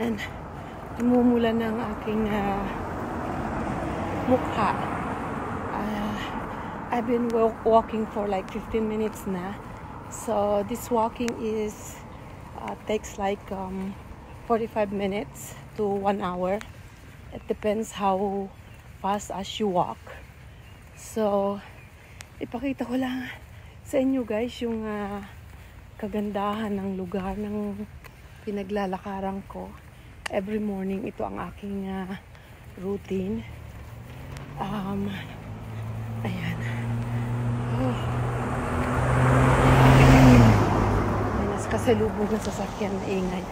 And namumula ng aking mukha. I've been walking for like 15 minutes na. So this walking is takes like 45 minutes to 1 hour. It depends how fast as you walk. So ipakita ko lang sa inyo guys yung kagandahan ng lugar ng pinaglalakaran ko. Every morning ito ang aking routine. Ayan. Oh. May kasalubong na sasakyan na ingay.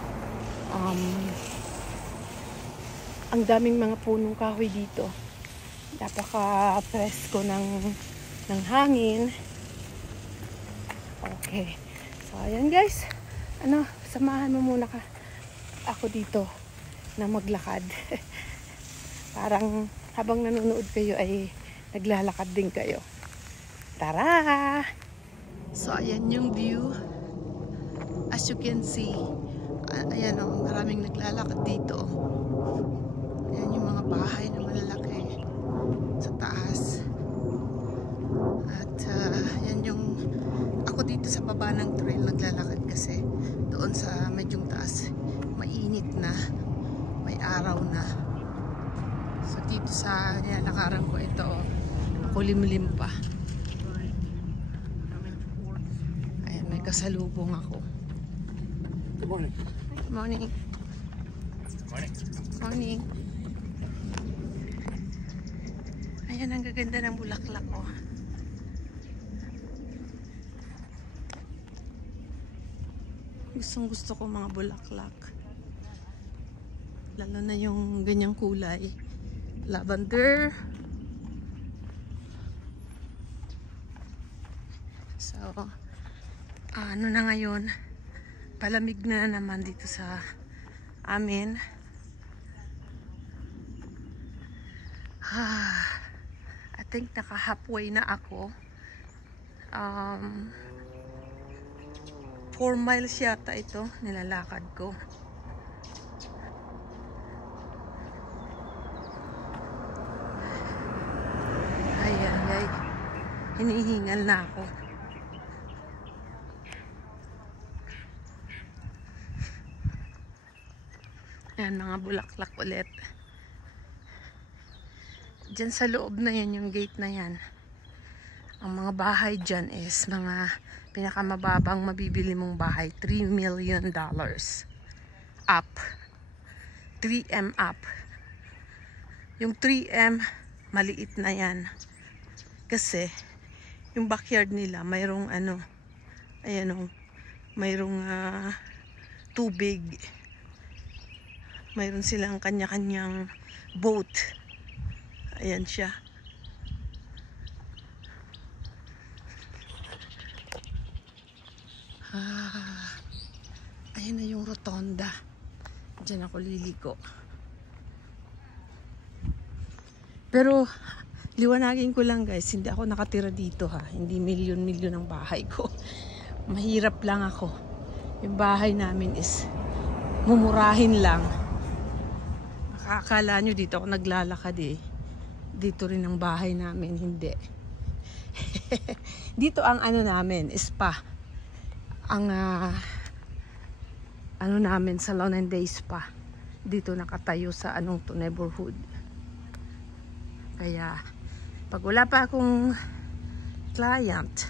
Ang daming mga punong kahoy dito. Napaka-presko ng hangin. Okay. So, ayan guys. Samahan mo muna ako dito na maglakad. Parang habang nanonood kayo ay naglalakad din kayo. Tara! So, ayan yung view. As you can see, ayan maraming naglalakad dito. Ayan yung mga bahay na malalaki sa taas. At yan yung ako dito sa baba ng trail naglalakad kasi doon sa medyong taas mainit na, may araw na. So dito sa nilalakaran ko ito makulimlim pa. Ayan, may kasalubong ako. Good morning. Good morning. Morning. Morning. Ayan, ang gaganda ng bulaklak ko. Gustong gusto ko mga bulaklak. Lalo na yung ganyang kulay. Lavender. So, ano na ngayon? Palamig na naman dito sa amin. I think naka-halfway na ako. 4 miles yata ito nilalakad ko. Ayan, hinihingal na ako. Ayan, mga bulaklak ulit. Diyan sa loob na yan, yung gate na yan. Ang mga bahay dyan is mga pinakamababang mabibili mong bahay. $3 million. Up. 3M up. Yung 3M, maliit na yan. Kasi, yung backyard nila, mayroong ayan mayroong tubig. Mayroon silang kanya-kanyang boat. Ayan siya. Ayan na yung rotonda. Diyan ako liliko. Pero liwanagin ko lang guys, hindi ako nakatira dito ha. Hindi milyon-milyon ang bahay ko. Mahirap lang ako. Yung bahay namin is mumurahin lang. Makakala nyo dito ako naglalakad eh. Dito rin ang bahay namin, hindi. Dito ang namin, spa. Ang namin, salon and day spa. Dito nakatayo sa neighborhood. Kaya, pag wala pa akong client,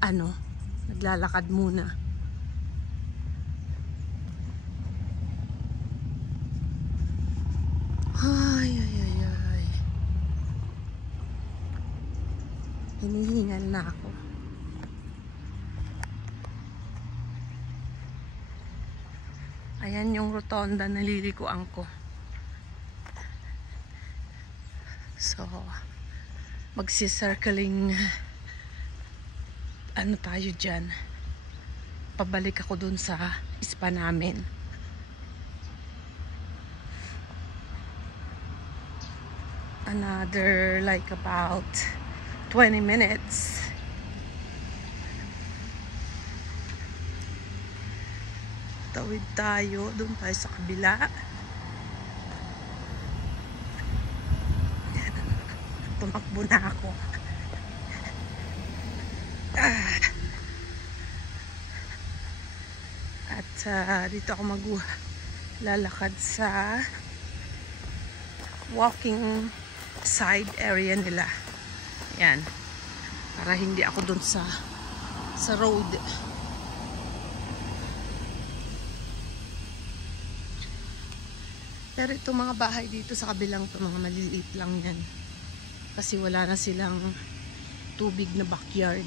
naglalakad muna. Ay. Hinihingal na ako. Ayan yung rotonda na lilikuan ko. So, magsi-circling tayo dyan. Pabalik ako dun sa spa namin. Another like about 20 minutes. Tawid tayo. Doon tayo sa kabila. Tumakbo na ako. At dito ako maglalakad sa walking side area nila. Yan. Para hindi ako doon sa road. Pero itong mga bahay dito sa kabilang to, mga maliliit lang yan. Kasi wala na silang tubig na backyard.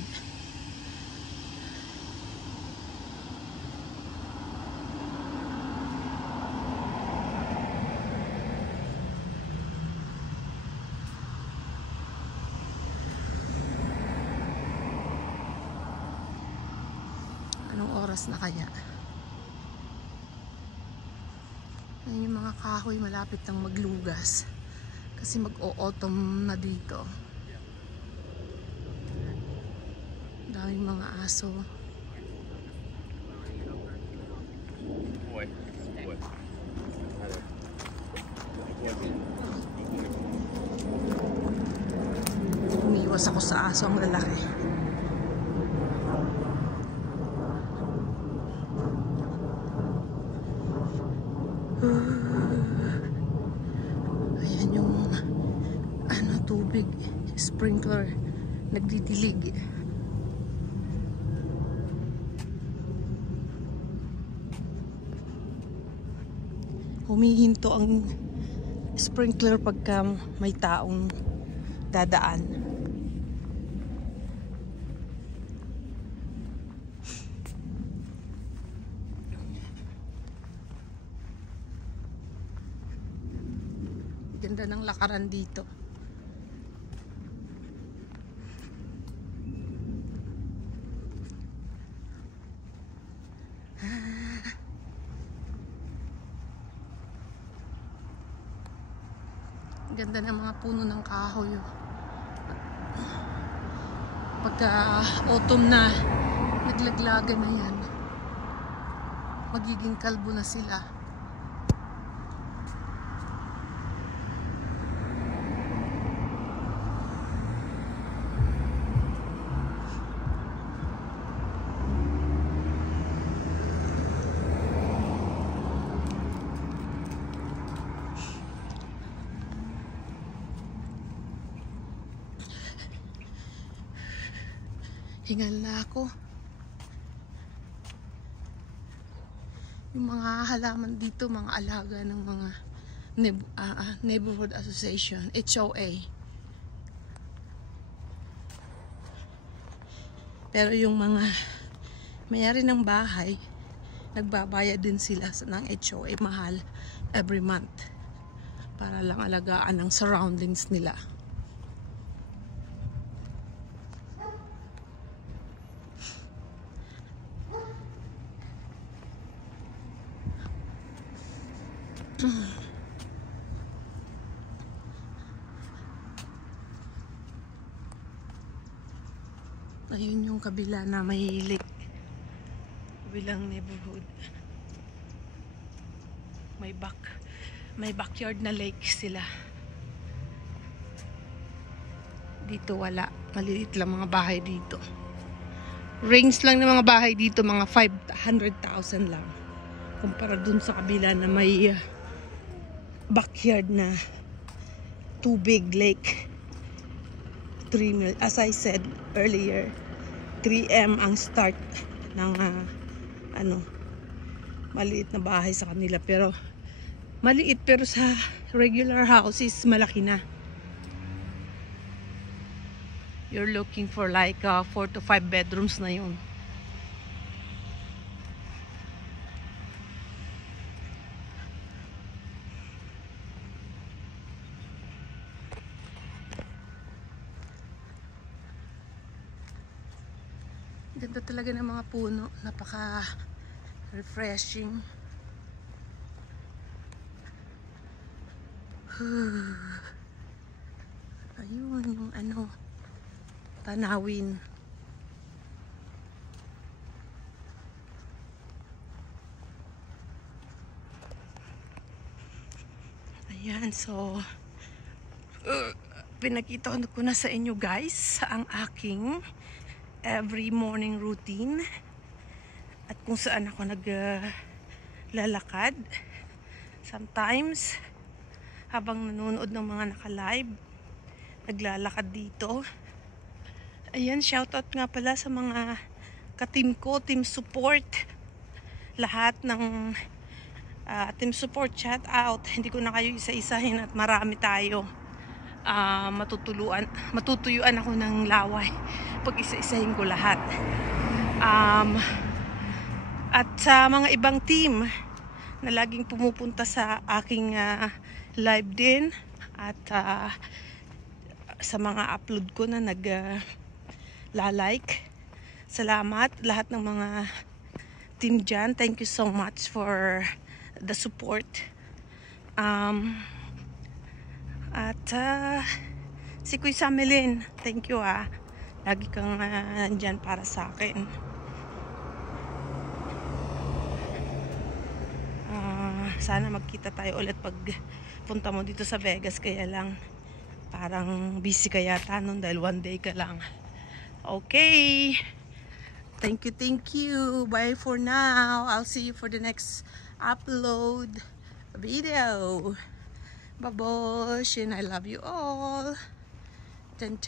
Anong oras na kaya? Ayan yung mga kahoy malapit ng maglugas. Kasi mag-o-autumn na dito. Daming mga aso. Umiiwas ako sa aso ang lalaki. Ayan yung tubig, sprinkler, nagdidilig. Humihinto ang sprinkler pagka may taong dadaan. Ganda ng lakaran dito. Ganda ng mga puno ng kahoy. Pagka autumn na, naglaglagan na yan. Magiging kalbo na sila. Hingal na ako. Yung mga halaman dito, mga alaga ng mga Neighborhood Association, HOA. Pero yung mga may-ari ng bahay, nagbabayad din sila ng HOA mahal every month para lang alagaan ang surroundings nila. Ayun yung kabila na may lake. Kabilang neighborhood. May backyard na lake sila. Dito wala. Maliit lang mga bahay dito. Range lang ng mga bahay dito, mga 500,000 lang. Kumpara dun sa kabila na may backyard na tubig lake. 3 million. As I said earlier, 3M ang start ng maliit na bahay sa kanila, pero maliit, pero sa regular houses malaki na. You're looking for like 4 to 5 bedrooms na yun. Ganda talaga ng mga puno. Napaka-refreshing. Ayun yung tanawin. Ayan, so pinakita ko na sa inyo guys ang aking every morning routine at kung saan ako naglalakad. Sometimes habang nanonood ng mga naka-live, naglalakad dito. Ayan, shoutout nga pala sa mga ka-team ko, team support. Lahat ng team support, shout out. Hindi ko na kayo isa-isahin at marami tayo. Matutuyuan ako ng laway pag isa-isahin ko lahat. At sa mga ibang team na laging pumupunta sa aking live din at sa mga upload ko na nag-like. Salamat lahat ng mga team dyan. Thank you so much for the support. Si Kuy Samelin, thank you lagi kang nandyan para sa akin. Sana magkita tayo ulit pag punta mo dito sa Vegas, kaya lang parang busy ka yata nun dahil one day ka lang. Okay, thank you, bye for now. I'll see you for the next upload video. Babosh, and I love you all. Dun,